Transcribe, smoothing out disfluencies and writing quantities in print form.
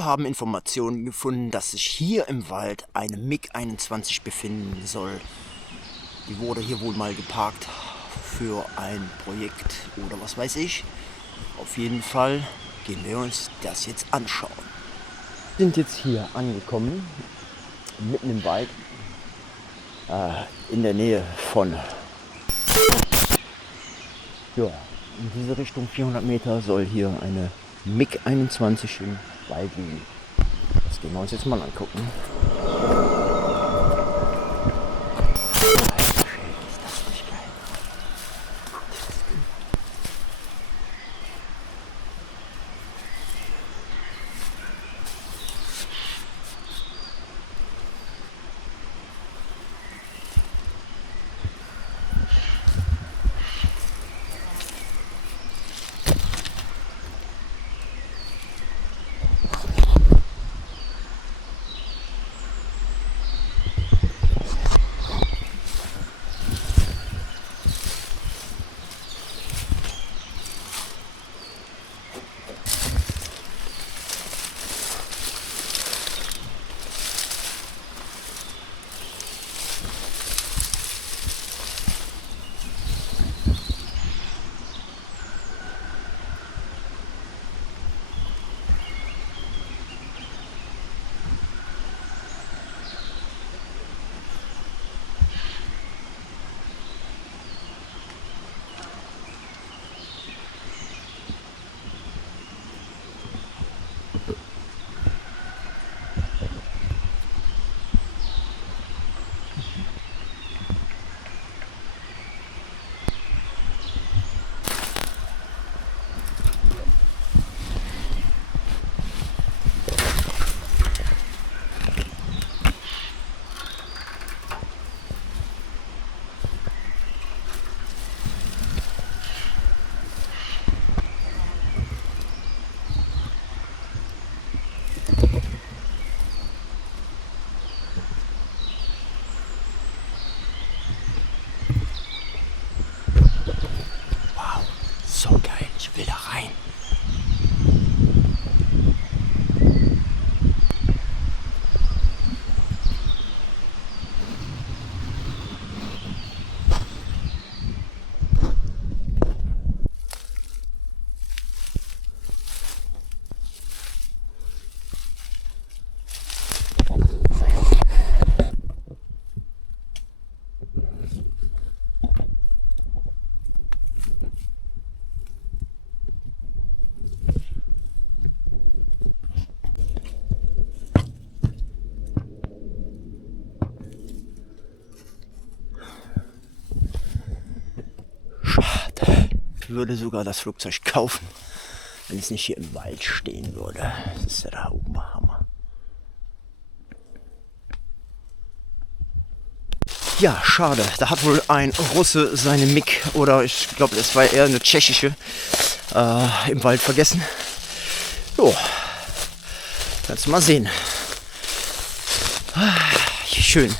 Wir haben Informationen gefunden, dass sich hier im Wald eine MiG-21 befinden soll. Die wurde hier wohl mal geparkt für ein Projekt oder was weiß ich. Auf jeden Fall gehen wir uns das jetzt anschauen. Wir sind jetzt hier angekommen, mitten im Wald, in der Nähe von, ja, in diese Richtung 400 Meter soll hier eine MiG-21 im Wald liegen. Das gehen wir uns jetzt mal angucken. So geil, ich will da rein. Ich würde sogar das Flugzeug kaufen, wenn es nicht hier im Wald stehen würde. Das ist ja der Oberhammer. Ja, schade. Da hat wohl ein Russe seine MiG, oder ich glaube, es war eher eine tschechische, im Wald vergessen. Jo, kannst du mal sehen. Schön.